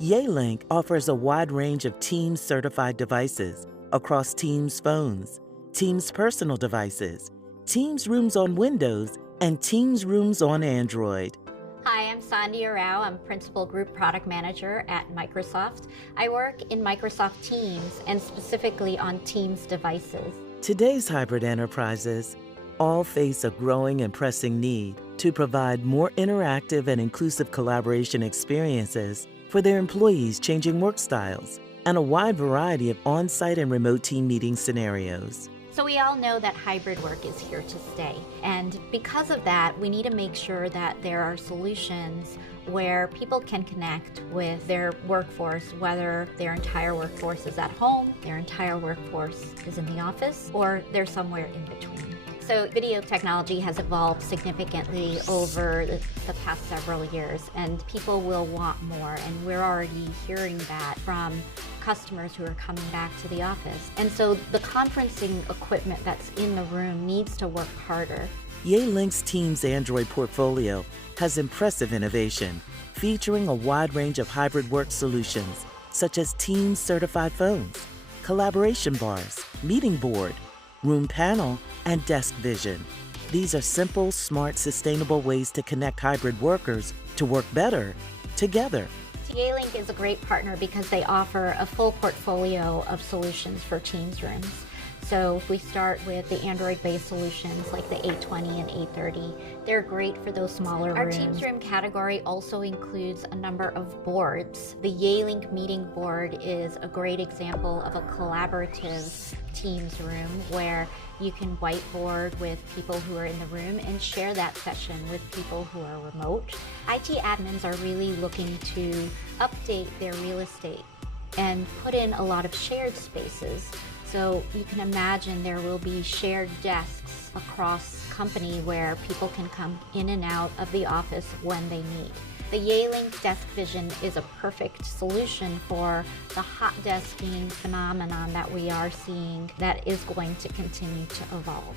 Yealink offers a wide range of Teams certified devices across Teams phones, Teams personal devices, Teams rooms on Windows, and Teams rooms on Android. Hi, I'm Sandhya Rao. I'm Principal Group Product Manager at Microsoft. I work in Microsoft Teams and specifically on Teams devices. Today's hybrid enterprises all face a growing and pressing need to provide more interactive and inclusive collaboration experiences for their employees' changing work styles and a wide variety of on-site and remote team meeting scenarios. So we all know that hybrid work is here to stay. And because of that, we need to make sure that there are solutions where people can connect with their workforce, whether their entire workforce is at home, their entire workforce is in the office, or they're somewhere in between. So video technology has evolved significantly over the past several years, and people will want more, and we're already hearing that from customers who are coming back to the office. And so the conferencing equipment that's in the room needs to work harder. Yealink's Teams Android portfolio has impressive innovation, featuring a wide range of hybrid work solutions, such as Teams certified phones, collaboration bars, MeetingBoard, room panel, and desk vision. These are simple, smart, sustainable ways to connect hybrid workers to work better together. Yealink is a great partner because they offer a full portfolio of solutions for Teams rooms. So if we start with the Android-based solutions like the A20 and A30, they're great for those smaller rooms. Our Teams room category also includes a number of boards. The Yealink MeetingBoard is a great example of a collaborative Teams room where you can whiteboard with people who are in the room and share that session with people who are remote. IT admins are really looking to update their real estate and put in a lot of shared spaces. So you can imagine there will be shared desks across company where people can come in and out of the office when they need. The Yealink Desk Vision is a perfect solution for the hot desking phenomenon that we are seeing that is going to continue to evolve.